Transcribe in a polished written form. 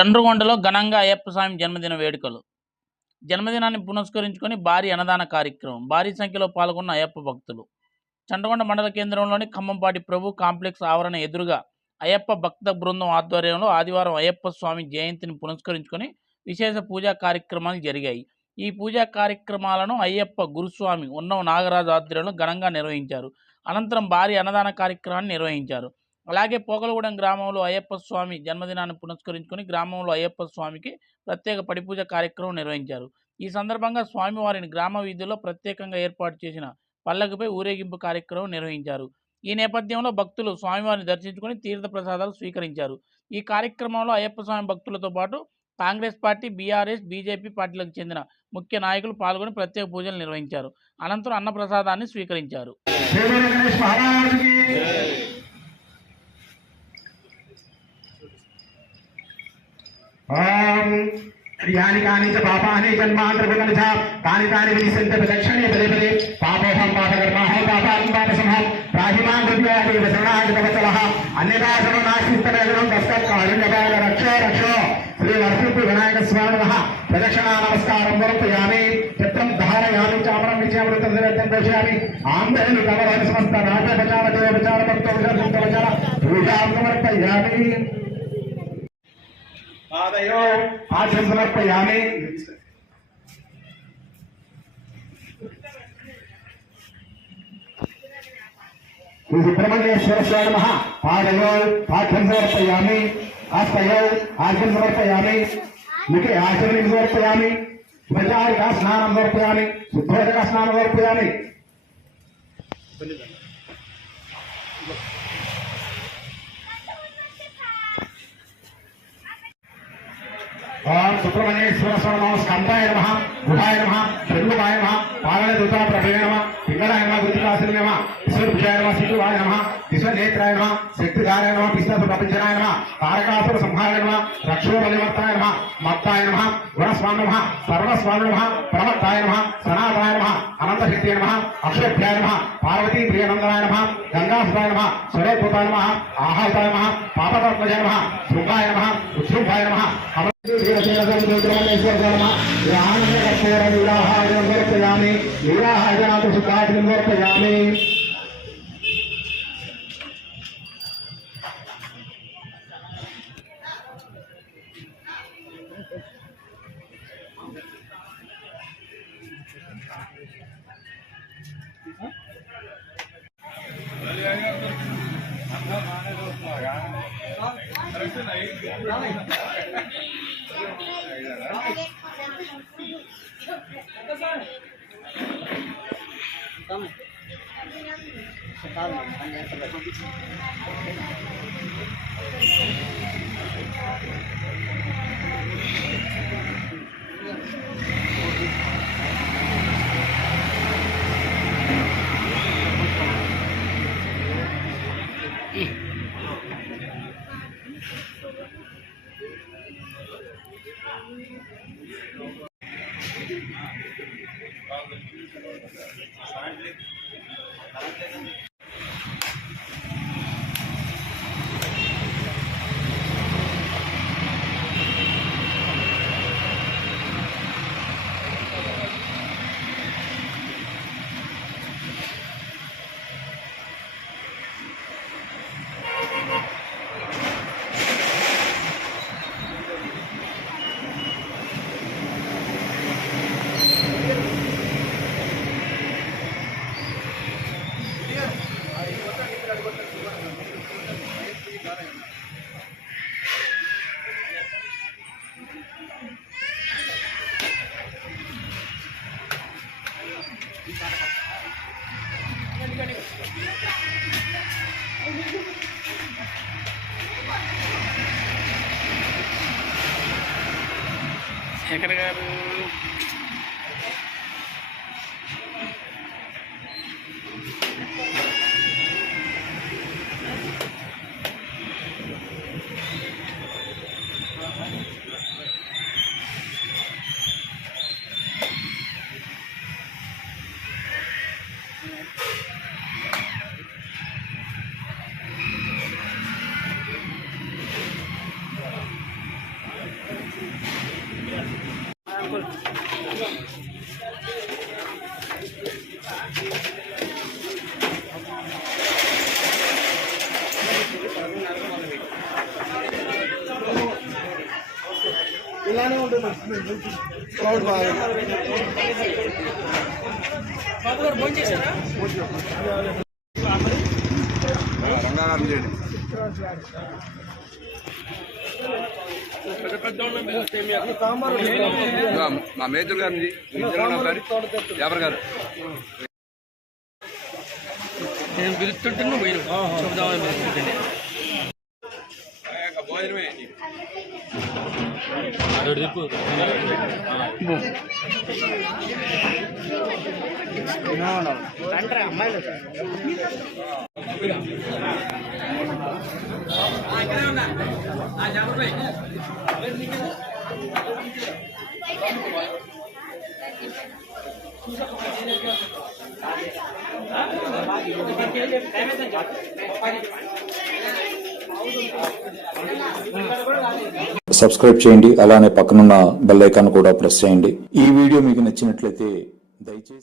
చండ్రుగొండలో ఘనంగా అయ్యప్ప స్వామి జన్మదిన వేడుకలు. జన్మదినాన్ని పురస్కరించుకొని భారీ అన్నదాన కార్యక్రమం. భారీ సంఖ్యలో పాల్గొన్న అయ్యప్ప భక్తులు. చండ్రుగొండ మండల కేంద్రంలోని ఖమ్మంపాటి ప్రభు కాంప్లెక్స్ ఆవరణ ఎదురుగా అయ్యప్ప భక్త బృందం ఆధ్వర్యంలో ఆదివారం అయ్యప్ప స్వామి జయంతిని పురస్కరించుకొని విశేష పూజా కార్యక్రమాలు జరిగాయి. ఈ పూజా కార్యక్రమాలను అయ్యప్ప గురుస్వామి ఉన్నవ నాగరాజు ఆధ్వర్యంలో ఘనంగా నిర్వహించారు. అనంతరం భారీ అన్నదాన కార్యక్రమాన్ని నిర్వహించారు. అలాగే పోకలగూడెం గ్రామంలో అయ్యప్ప స్వామి జన్మదినాన్ని పురస్కరించుకొని గ్రామంలో అయ్యప్ప స్వామికి ప్రత్యేక పడిపూజ కార్యక్రమం నిర్వహించారు. ఈ సందర్భంగా స్వామివారిని గ్రామ వీధుల్లో ప్రత్యేకంగా ఏర్పాటు చేసిన పల్లకిపై ఊరేగింపు కార్యక్రమం నిర్వహించారు. ఈ నేపథ్యంలో భక్తులు స్వామివారిని దర్శించుకొని తీర్థ ప్రసాదాలు స్వీకరించారు. ఈ కార్యక్రమంలో అయ్యప్ప స్వామి భక్తులతో పాటు కాంగ్రెస్ పార్టీ, బీఆర్ఎస్, బీజేపీ పార్టీలకు చెందిన ముఖ్య నాయకులు పాల్గొని ప్రత్యేక పూజలు నిర్వహించారు. అనంతరం అన్నప్రసాదాన్ని స్వీకరించారు. यानि कानि च पापानि जन्मान्तरगतानि च तानि तानि विनिसन्ति प्रदक्षिणे पदे पदे पापोऽहं पापकर्माहं पापाहं पापसमहं प्राहिमां कृत्यादेव शरणागतवत्सलः अन्यथा शरणनाशिस्तमेदनं तस्मात् कारुण्यपाल रक्ष रक्ष श्री नरसिंह विनायक स्वामिनः प्रदक्षिणा नमस्कारं समर्पयामि चित्रं धारयामि चामरं निचयामृतं दर्शयामि आम्बेनु कमलं समस्त राजपचारदेवचारभक्तविषर्जन्तवचन पूजां समर्पयामि आदयो आचरण समर्पयामि सुब्रह्मण्येश्वर स्वामी नमः आदयो आचरण समर्पयामि हस्तयो आचरण समर्पयामि मुखे आचरण समर्पयामि उपचार का स्नानं समर्पयामि शुद्धोदक का स्नानं समर्पयामि ओम सुब्रह्मण्येश्वर स्वामी नमः स्कंदाय नमः गुहाय नमः चंद्रमाय नमः पालने दूता प्रभे नमः पिंगलाय नमः गुरुदासने नमः ईश्वरभुजाय नमः सिद्धवाय नमः ईश्वरनेत्राय नमः शक्तिधाराय नमः पिष्टप्रपंचनाय नमः तारकासुर संहाराय नमः रक्षोबलिवर्ताय नमः मत्ताय नमः गुणस्वामी नमः सर्वस्वामी नमः प्रमत्ताय नमः सनातनाय नमः अनंतशक्तिये नमः अक्षयभ्याय नमः पार्वती प्रियनंदनाय नमः गंगासुताय नमः स्वरूपताय नमः आहाताय नमः पापकर्मजाय नमः शृंगाय नमः उत्सृंगाय नमः समर्पयामि लीलाहाजनाथ सुखाजनं समर्पयामि శేఖర్ గారు రంగారావు చేయండి. మా మేజర్ గారిని జాబర్ గారు నేను పిలుస్తుంటే నువ్వు పోయిన చెబుదామని పిలుస్తుంటే భోజనమే సబ్స్క్రైబ్ చేయండి, అలానే పక్కనున్న బెల్ ఐకాన్ కూడా ప్రెస్ చేయండి. ఈ వీడియో మీకు నచ్చినట్లయితే దయచేసి